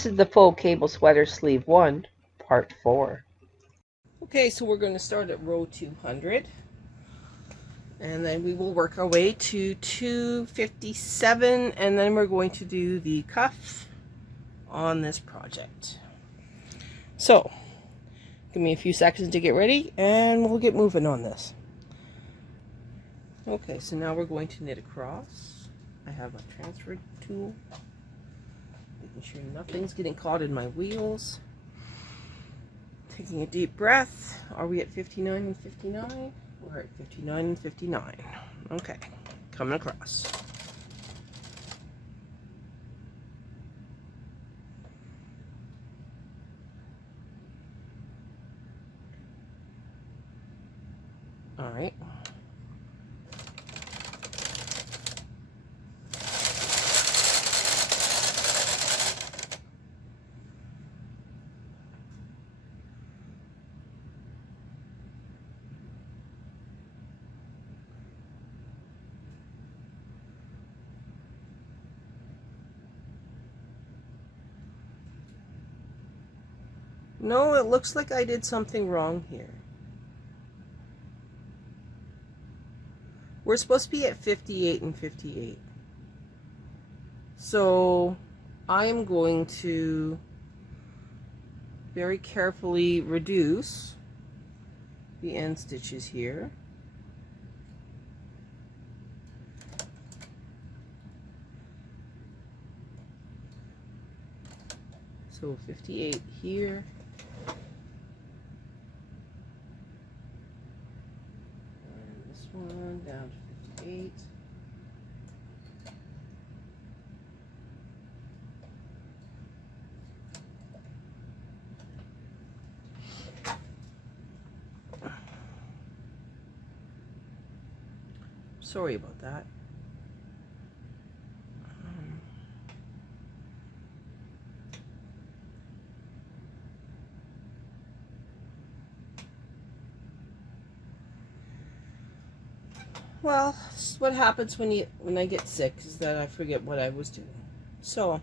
this is the Faux Cable Sweater Sleeve 1, Part 4. Okay, so we're going to start at row 200. And then we will work our way to 257, and then we're going to do the cuff on this project. So, give me a few seconds to get ready, and we'll get moving on this. Okay, so now we're going to knit across. I have a transfer tool, making sure nothing's getting caught in my wheels. Taking a deep breath. Are we at 59 and 59? We're at 59 and 59. Okay, coming across. All right. No, it looks like I did something wrong here. We're supposed to be at 58 and 58. So I am going to very carefully reduce the end stitches here. So 58 here. One down to 58. Sorry about that. Well, this is what happens when I get sick, is that I forget what I was doing. So,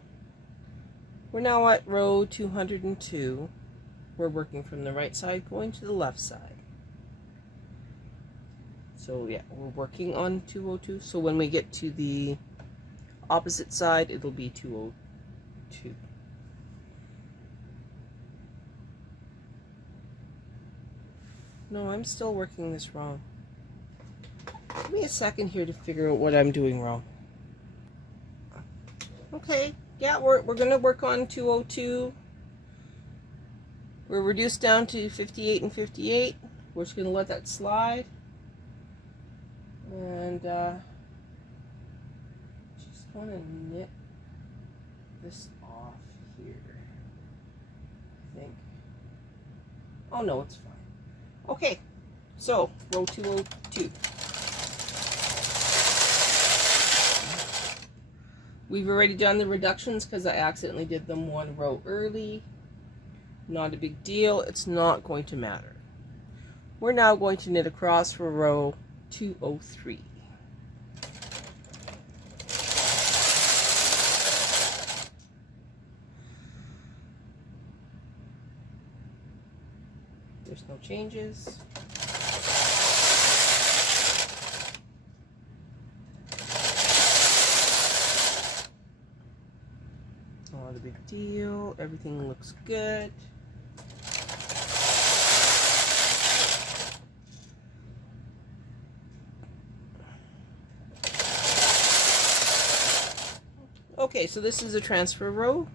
we're now at row 202. We're working from the right side going to the left side. So yeah, we're working on 202. So when we get to the opposite side, it'll be 202. No, I'm still working this wrong. Give me a second here to figure out what I'm doing wrong. Okay, yeah, we're going to work on 202. We're reduced down to 58 and 58. We're just going to let that slide. And just want to knit this off here, I think. Oh no, it's fine. Okay, so row 202. We've already done the reductions because I accidentally did them one row early. Not a big deal. It's not going to matter. We're now going to knit across for row 203. There's no changes. Not a big deal. Everything looks good. Okay, so this is a transfer row.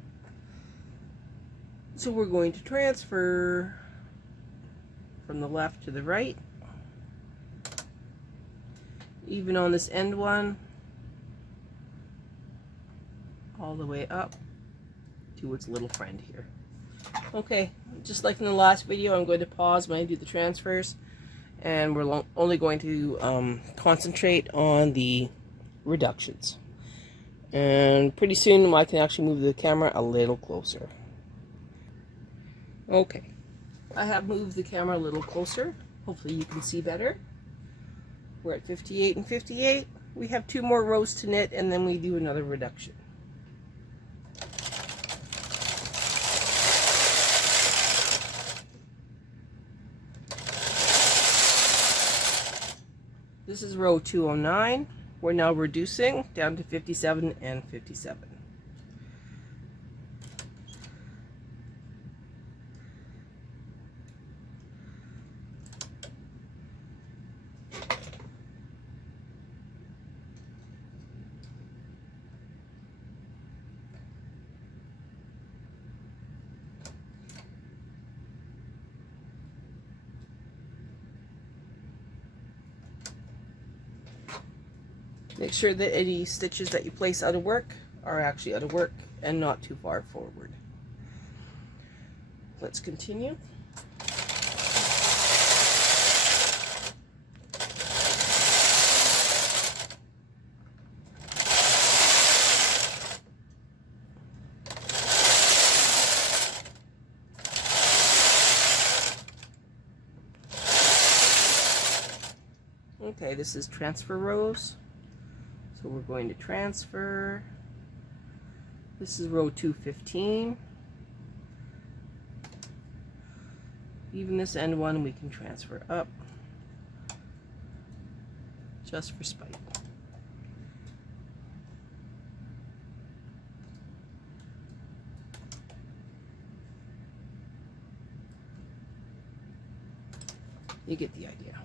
So we're going to transfer from the left to the right. Even on this end one, all the way up to its little friend here. Okay, just like in the last video, I'm going to pause when I do the transfers, and we're only going to concentrate on the reductions. And pretty soon I can actually move the camera a little closer. Okay, I have moved the camera a little closer. Hopefully you can see better. We're at 58 and 58. We have 2 more rows to knit, and then we do another reduction. This is row 209. We're now reducing down to 57 and 57. Make sure that any stitches that you place out of work are actually out of work and not too far forward. Let's continue. Okay, this is transfer rows. So we're going to transfer. This is row 215. Even this end one we can transfer up, just for spite. You get the idea.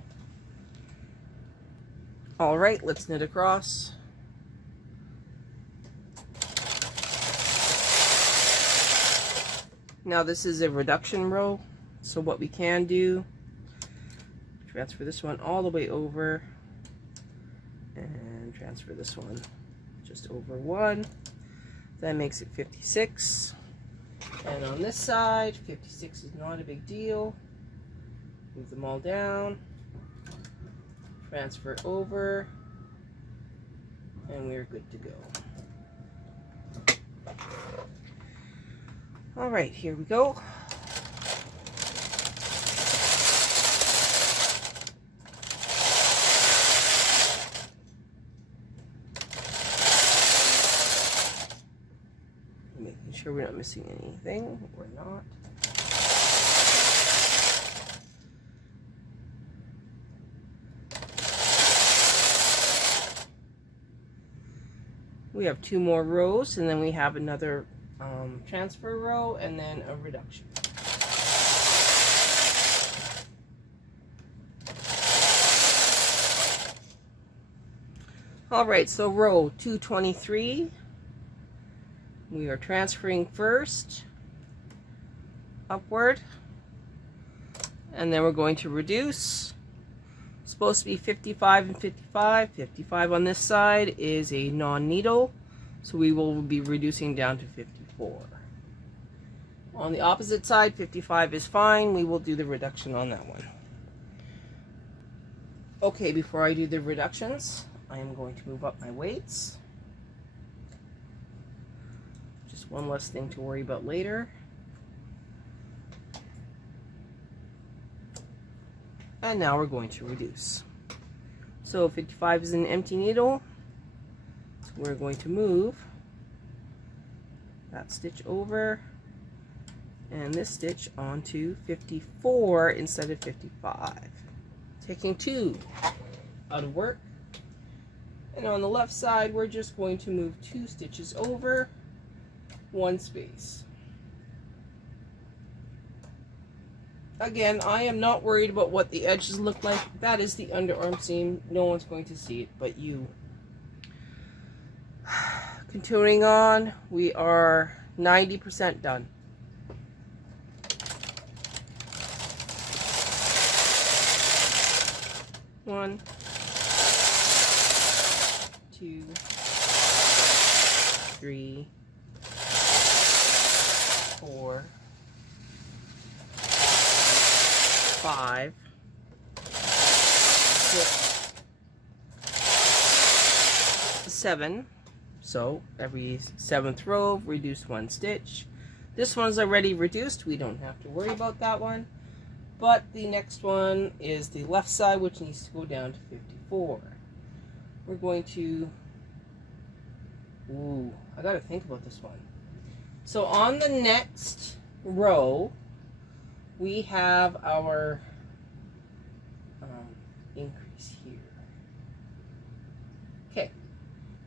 All right, let's knit across. Now this is a reduction row, so what we can do, transfer this one all the way over and transfer this one just over one. That makes it 56. And on this side, 56 is not a big deal. Move them all down, transfer over, and we're good to go. All right, here we go. Making sure we're not missing anything. We're not. We have 2 more rows, and then we have another transfer row and then a reduction. All right, so row 223, we are transferring first upward, and then we're going to reduce. It's supposed to be 55 and 55. 55 on this side is a non-needle, so we will be reducing down to 54. On the opposite side, 55 is fine. We will do the reduction on that one. Okay, before I do the reductions, I am going to move up my weights. Just one less thing to worry about later. And now we're going to reduce. So 55 is an empty needle. So we're going to move that stitch over and this stitch onto 54 instead of 55. Taking 2 out of work. And on the left side, we're just going to move 2 stitches over, 1 space. Again, I am not worried about what the edges look like. That is the underarm seam. No one's going to see it but you. Continuing on, we are 90% done. One, 2, 3, 4, 5, 6, 7. So every 7th row, reduce 1 stitch. This one's already reduced. We don't have to worry about that one. But the next one is the left side, which needs to go down to 54. We're going to, I gotta think about this one. So on the next row, we have our increase here.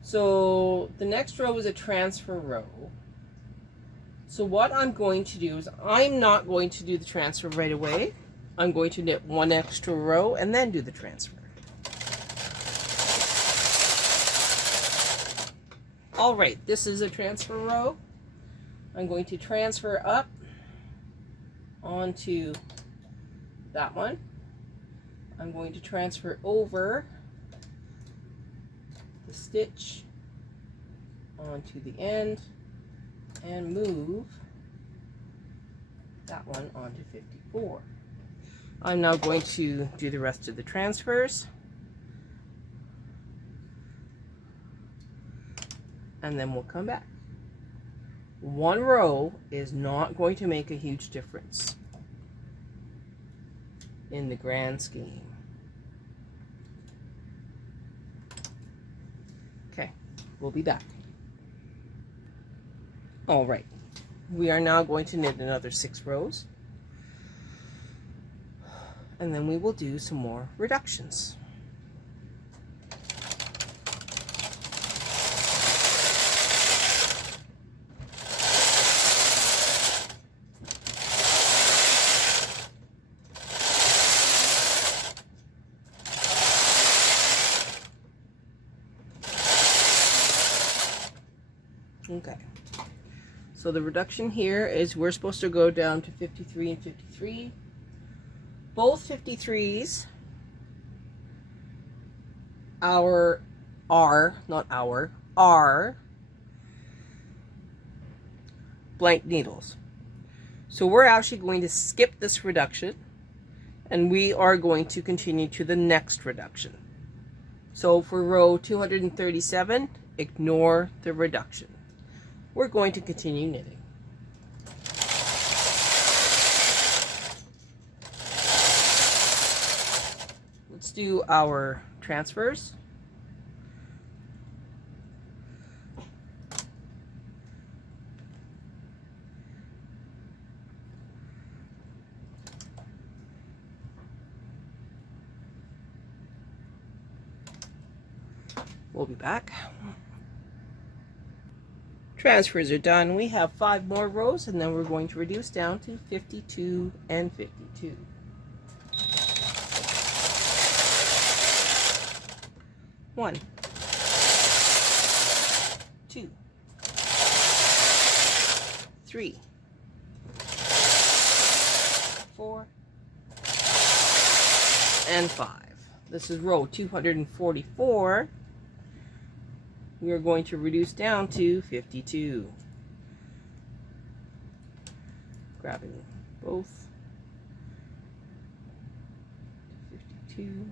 So the next row is a transfer row. So what I'm going to do is I'm not going to do the transfer right away. I'm going to knit one extra row and then do the transfer. All right, this is a transfer row. I'm going to transfer up onto that one. I'm going to transfer over the stitch onto the end and move that one onto 54. I'm now going to do the rest of the transfers, and then we'll come back. One row is not going to make a huge difference in the grand scheme. Okay, we'll be back. All right, we are now going to knit another 6 rows, and then we will do some more reductions. Okay, so the reduction here is we're supposed to go down to 53 and 53. Both 53s are blank needles. So we're actually going to skip this reduction and we are going to continue to the next reduction. So for row 237, ignore the reduction. We're going to continue knitting. Let's do our transfers. We'll be back. Transfers are done. We have 5 more rows and then we're going to reduce down to 52 and 52. One, 2, 3, 4, and 5. This is row 244. We are going to reduce down to 52. Grabbing both. 52.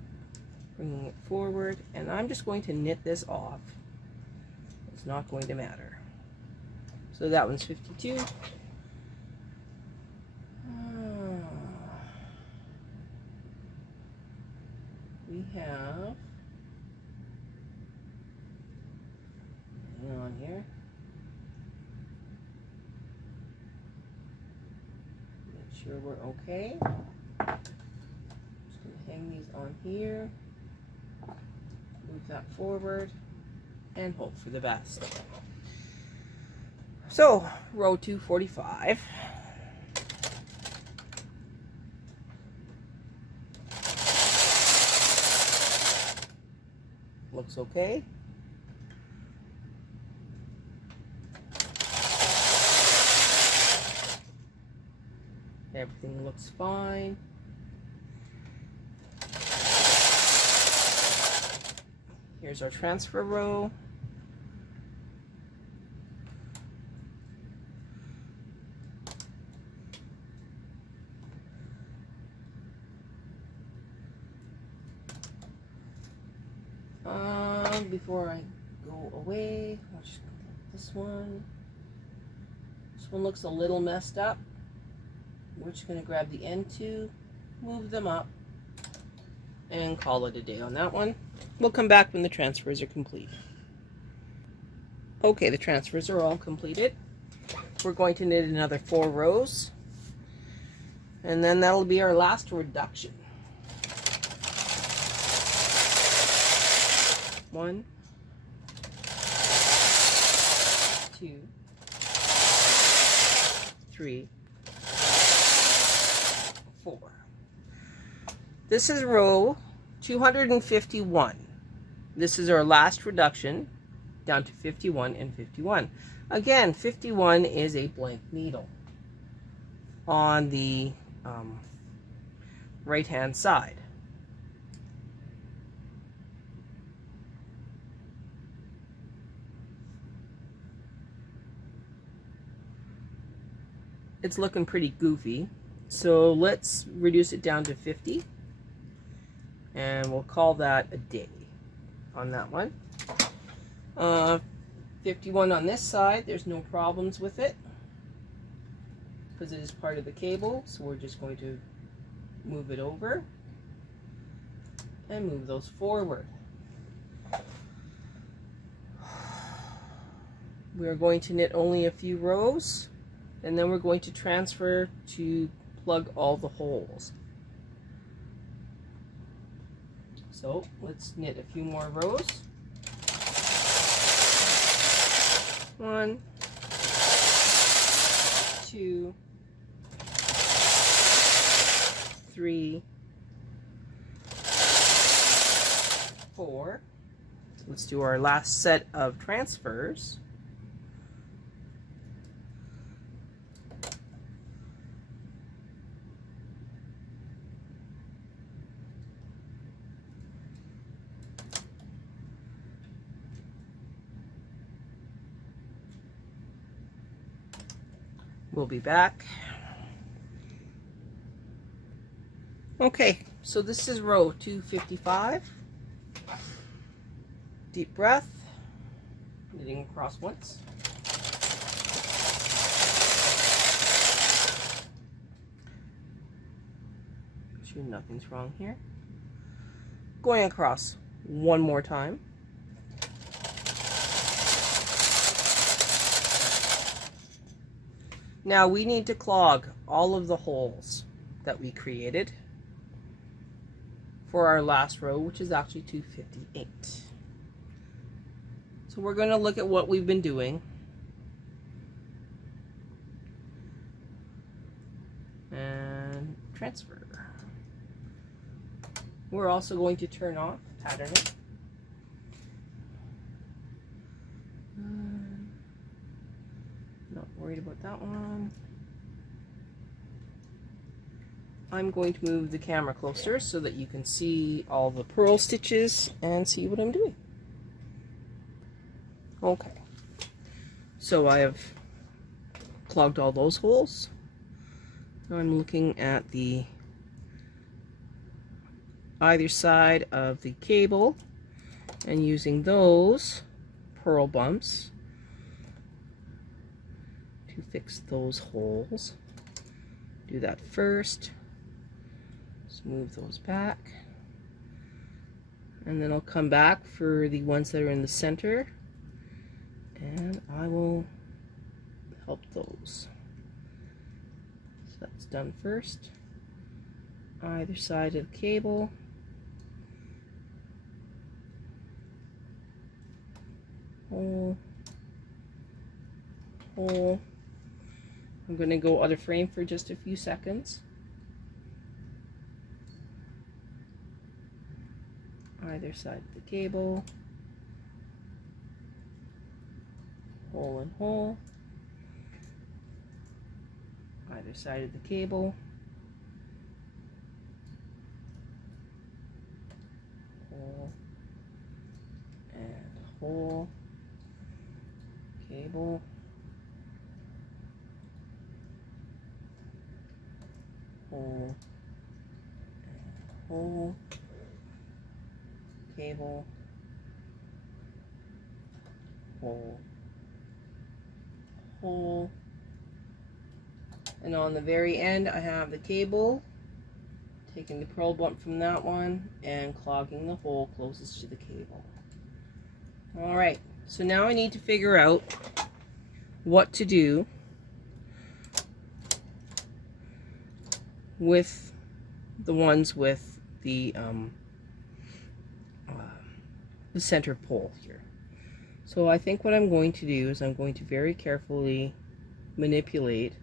Bringing it forward. And I'm just going to knit this off. It's not going to matter. So that one's 52. We have... on here. Make sure we're okay. Just going to hang these on here. Move that forward and hope for the best. So, row 245. Looks okay. Everything looks fine. Here's our transfer row. Before I go away, I'll just complete this one. This one looks a little messed up. We're just going to grab the end two, move them up, and call it a day on that one. We'll come back when the transfers are complete. Okay, the transfers are all completed. We're going to knit another 4 rows, and then that'll be our last reduction. 1, 2, 3, 4. This is row 251. This is our last reduction down to 51 and 51. Again, 51 is a blank needle on the right hand side. It's looking pretty goofy, so let's reduce it down to 50, and we'll call that a day on that one. 51 on this side, there's no problems with it because it is part of the cable, so we're just going to move it over and move those forward. We are going to knit only a few rows, and then we're going to transfer to plug all the holes. So let's knit a few more rows. 1, 2, 3, 4. Let's do our last set of transfers. We'll be back. Okay, so this is row 255. Deep breath, knitting across once. Make sure nothing's wrong here. Going across one more time. Now we need to clog all of the holes that we created for our last row, which is actually 258. So we're going to look at what we've been doing. And transfer. We're also going to turn off patterning. Not worried about that one. I'm going to move the camera closer so that you can see all the purl stitches and see what I'm doing. Okay, so I have clogged all those holes. Now I'm looking at the either side of the cable and using those purl bumps to fix those holes. Do that first. Move those back, and then I'll come back for the ones that are in the center, and I will help those. So that's done first. Either side of the cable. Hole. Hole. I'm going to go out of frame for just a few seconds. Either side of the cable, hole and hole, either side of the cable, hole and hole, cable, hole and hole, cable, hole, hole, and on the very end I have the cable, taking the purl bump from that one and clogging the hole closest to the cable. Alright, so now I need to figure out what to do with the ones with the center pole here. So I think what I'm going to do is I'm going to very carefully manipulate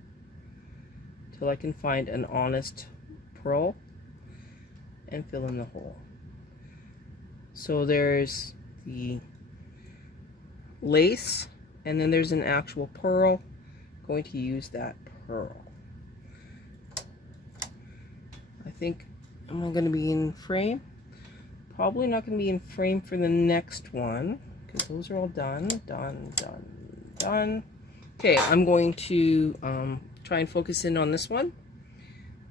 till I can find an honest purl and fill in the hole. So there's the lace, and then there's an actual pearl. I'm going to use that pearl. I think I'm going to be in frame. Probably not going to be in frame for the next one, because those are all done. Okay, I'm going to try and focus in on this one,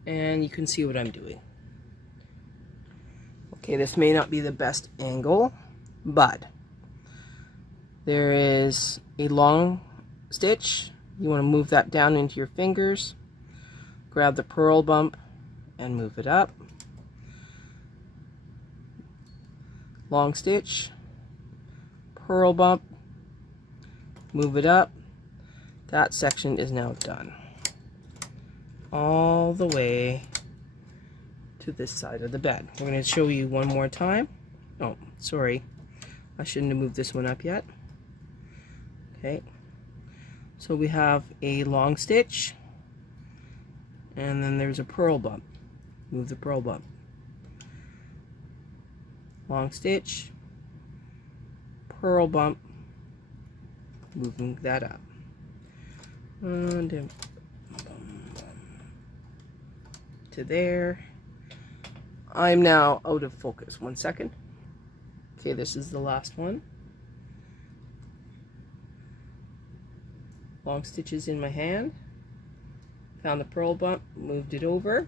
and you can see what I'm doing. Okay, this may not be the best angle, but there is a long stitch. You want to move that down into your fingers, grab the purl bump and move it up. Long stitch, purl bump, move it up. That section is now done. All the way to this side of the bed. We're going to show you one more time. Oh, sorry. I shouldn't have moved this one up yet. Okay. So we have a long stitch, and then there's a purl bump. Move the purl bump. Long stitch, purl bump, moving that up. And to there. I'm now out of focus. 1 second. Okay, this is the last one. Long stitches in my hand. Found the purl bump, moved it over.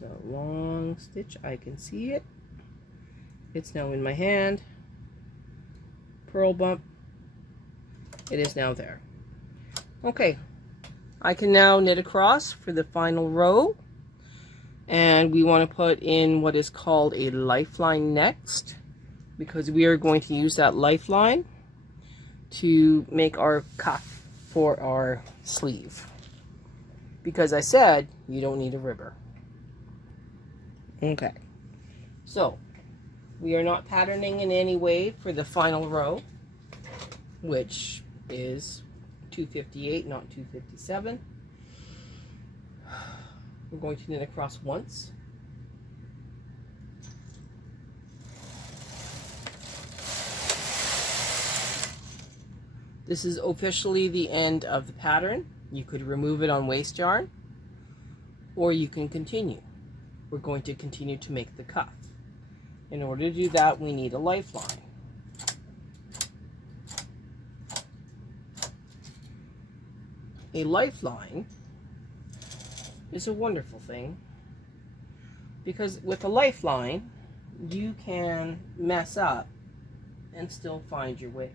So long stitch, I can see it. It's now in my hand. Purl bump. It is now there. Okay, I can now knit across for the final row, and we want to put in what is called a lifeline next, because we are going to use that lifeline to make our cuff for our sleeve, because I said you don't need a ribber. Okay, so we are not patterning in any way for the final row, which is 258, not 257. We're going to knit across once. This is officially the end of the pattern. You could remove it on waste yarn, or you can continue. We're going to continue to make the cuff. In order to do that, we need a lifeline. A lifeline is a wonderful thing, because with a lifeline you can mess up and still find your way.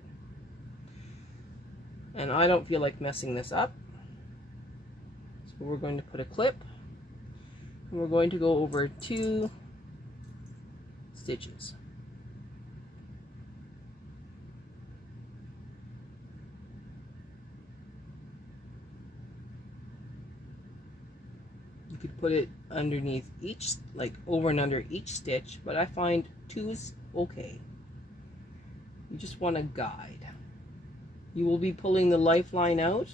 And I don't feel like messing this up, so we're going to put a clip, and we're going to go over 2 stitches. You could put it underneath each, like over and under each stitch, but I find 2 is okay. You just want to guide. You will be pulling the lifeline out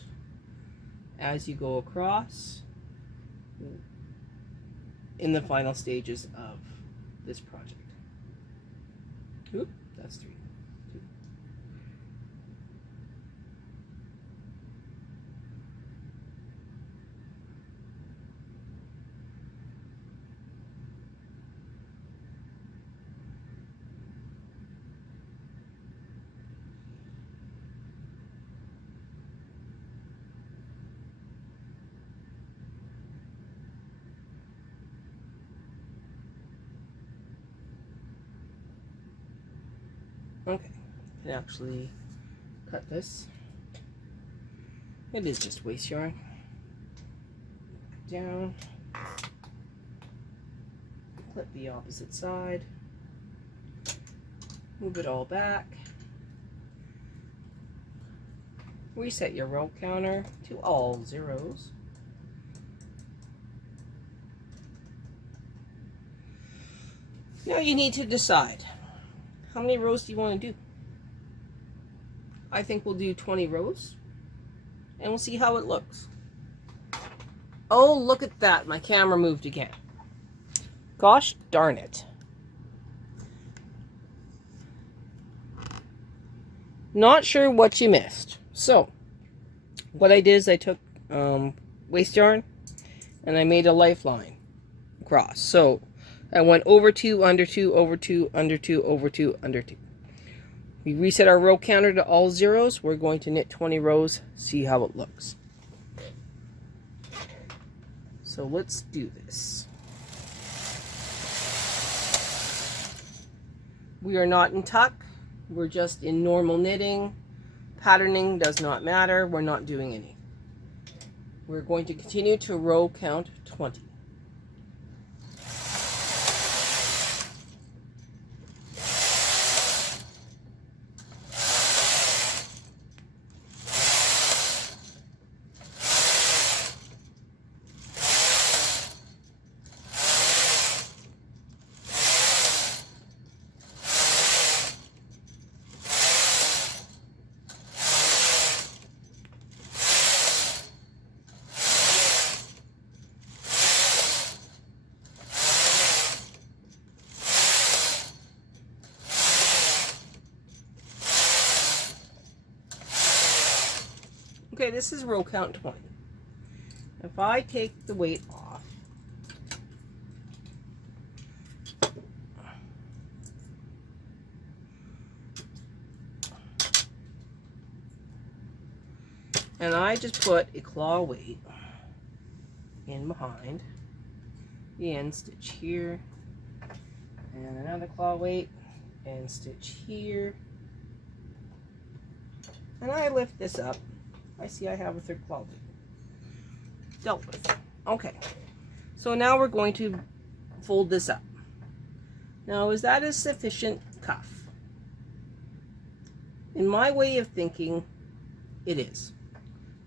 as you go across in the final stages of this project. Oop, that's 3. 2. Okay, I can actually cut this. It is just waste yarn. Down. Clip the opposite side. Move it all back. Reset your row counter to all 0s. Now you need to decide. How many rows do you want to do? I think we'll do 20 rows and we'll see how it looks. Oh, look at that. My camera moved again. Gosh darn it. Not sure what you missed. So, what I did is I took waste yarn and I made a lifeline across. So, I went over 2, under 2, over 2, under 2, over 2, under 2. We reset our row counter to all zeros. We're going to knit 20 rows, see how it looks. So let's do this. We are not in tuck. We're just in normal knitting. Patterning does not matter. We're not doing any. We're going to continue to row count 20. Okay, this is row count 20. If I take the weight off, and I just put a claw weight in behind the end stitch here, and another claw weight and stitch here, and I lift this up. I see I have a third claw weight. Dealt with. Okay. So now we're going to fold this up. Now, is that a sufficient cuff? In my way of thinking, it is.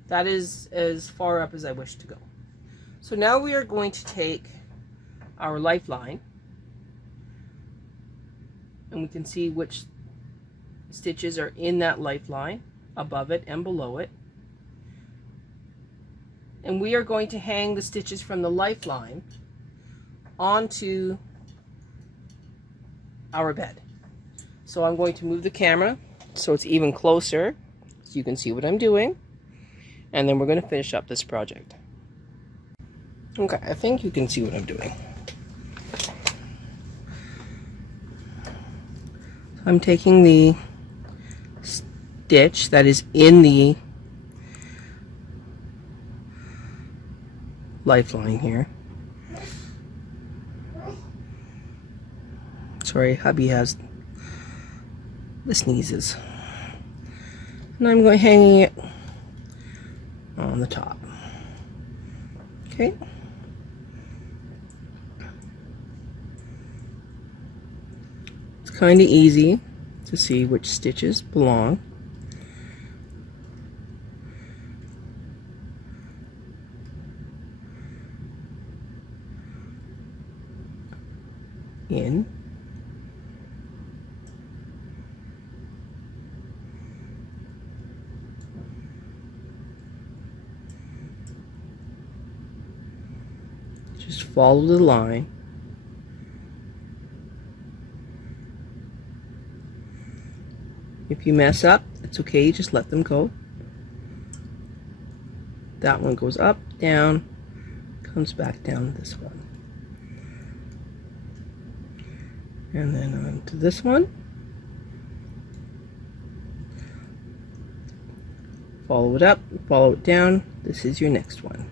That is as far up as I wish to go. So now we are going to take our lifeline, and we can see which stitches are in that lifeline, above it and below it. And we are going to hang the stitches from the lifeline onto our bed. So I'm going to move the camera so it's even closer so you can see what I'm doing, and then we're going to finish up this project. Okay, I think you can see what I'm doing. I'm taking the stitch that is in the lifeline here. Sorry, hubby has the sneezes. And I'm going hanging it on the top. Okay. It's kind of easy to see which stitches belong. In. Just follow the line. If you mess up, it's okay, just let them go. That one goes up, down, comes back down this one. And then on to this one. Follow it up, follow it down. This is your next one.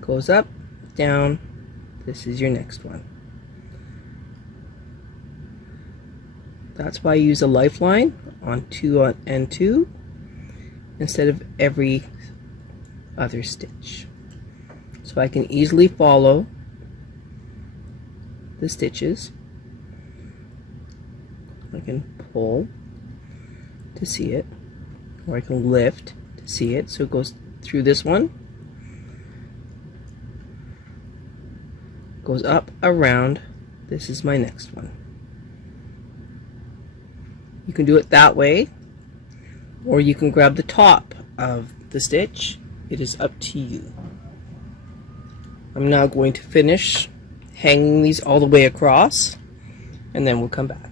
Goes up, down. This is your next one. That's why I use a lifeline on 2 and 2 instead of every other stitch. So I can easily follow the stitches. I can pull to see it, or I can lift to see it. So it goes through this one, goes up, around. This is my next one. You can do it that way, or you can grab the top of the stitch. It is up to you. I'm now going to finish hanging these all the way across, and then we'll come back.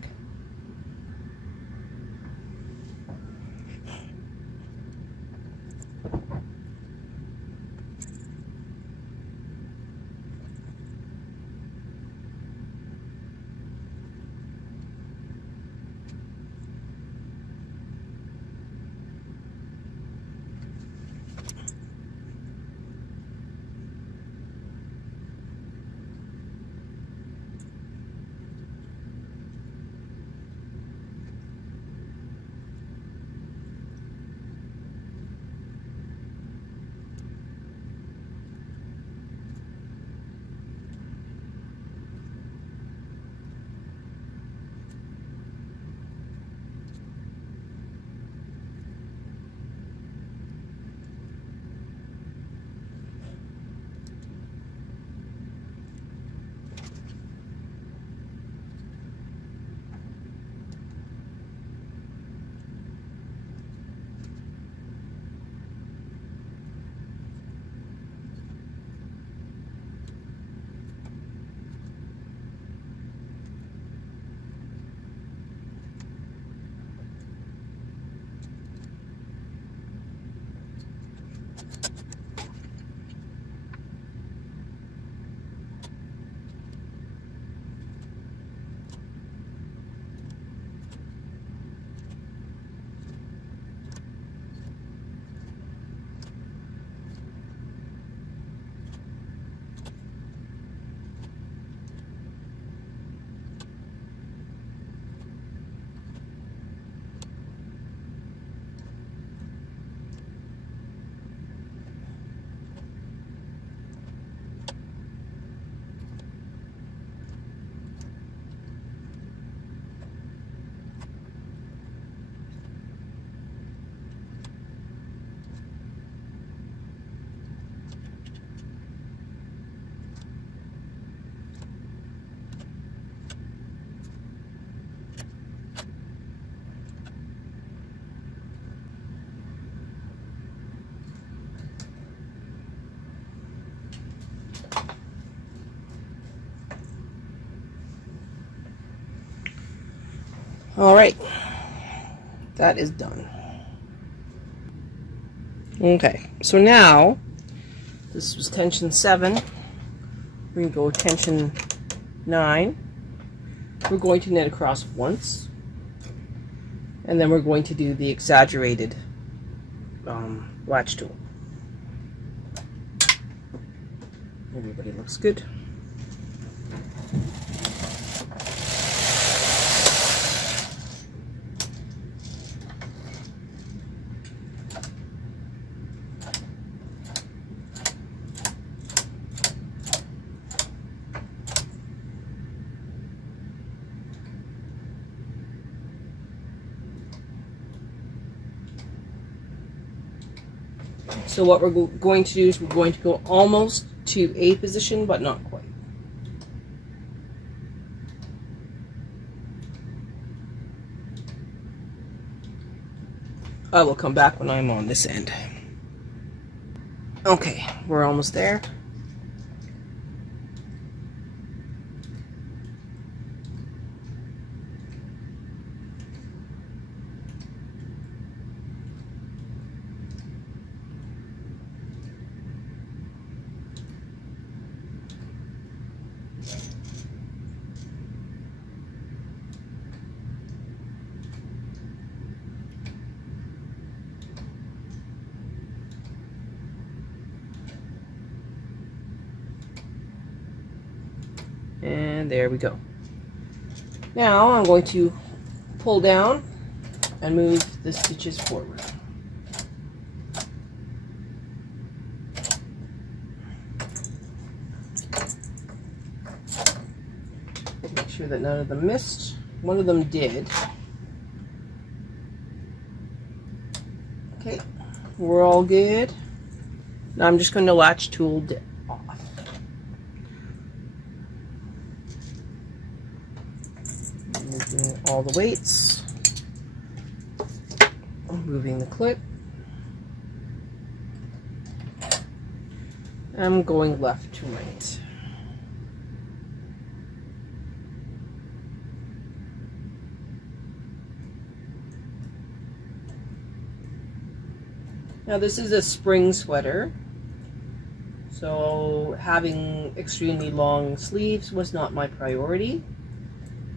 Alright, that is done. Okay, so now, this was tension 7, we're going to go tension 9, we're going to knit across once, and then we're going to do the exaggerated latch tool. Everybody looks good. So what we're going to do is we're going to go almost to A position, but not quite. I will come back when I'm on this end. Okay, we're almost there. And there we go. Now I'm going to pull down and move the stitches forward. Make sure that none of them missed. One of them did. Okay, we're all good. Now I'm just going to latch tool off. all the weights, moving the clip. I'm going left to right. Now this is a spring sweater, so having extremely long sleeves was not my priority.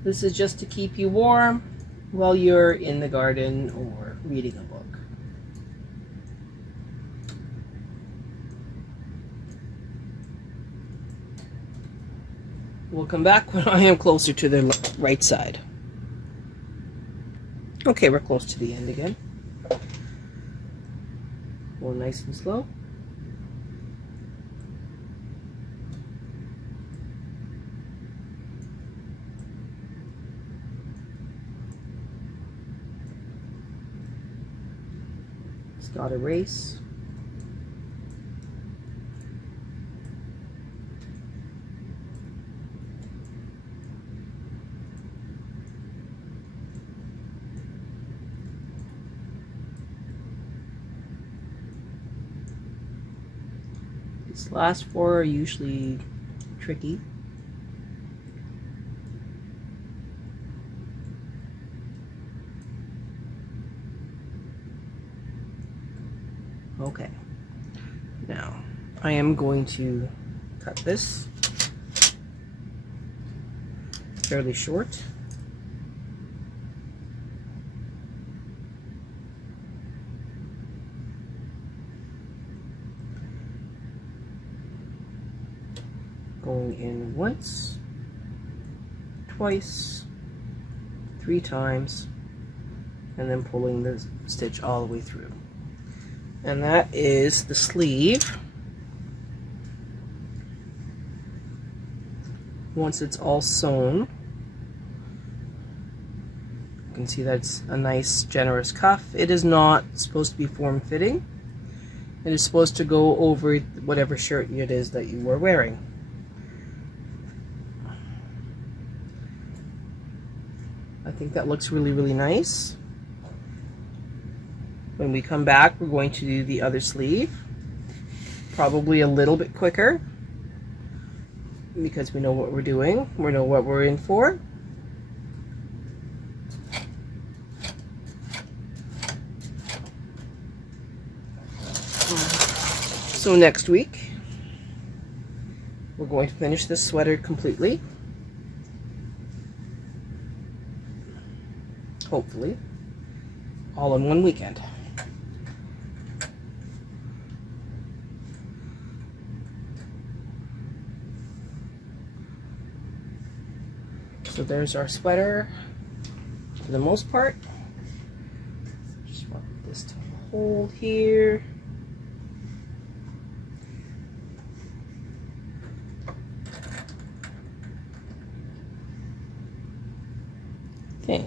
This is just to keep you warm while you're in the garden or reading a book. We'll come back when I am closer to the right side. Okay, we're close to the end again. Go nice and slow. It's got a race. These last four are usually tricky. Okay, now I am going to cut this fairly short. Going in once, twice, 3 times, and then pulling the stitch all the way through. And that is the sleeve. Once it's all sewn, you can see that's a nice generous cuff. It is not supposed to be form-fitting. It is supposed to go over whatever shirt it is that you are wearing. I think that looks really, really nice. When we come back, we're going to do the other sleeve, probably a little bit quicker because we know what we're doing, we know what we're in for. So next week, we're going to finish this sweater completely. Hopefully, all in one weekend. So there's our sweater for the most part. Just want this to hold here. Okay.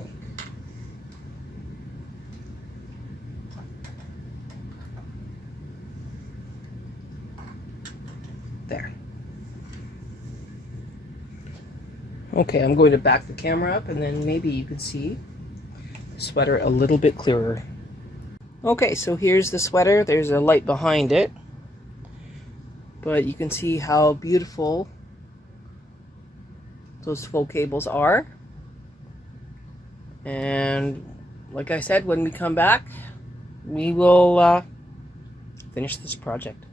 There. Okay, I'm going to back the camera up and then maybe you can see the sweater a little bit clearer. Okay, so here's the sweater. There's a light behind it, but you can see how beautiful those faux cables are. And like I said, when we come back, we will finish this project.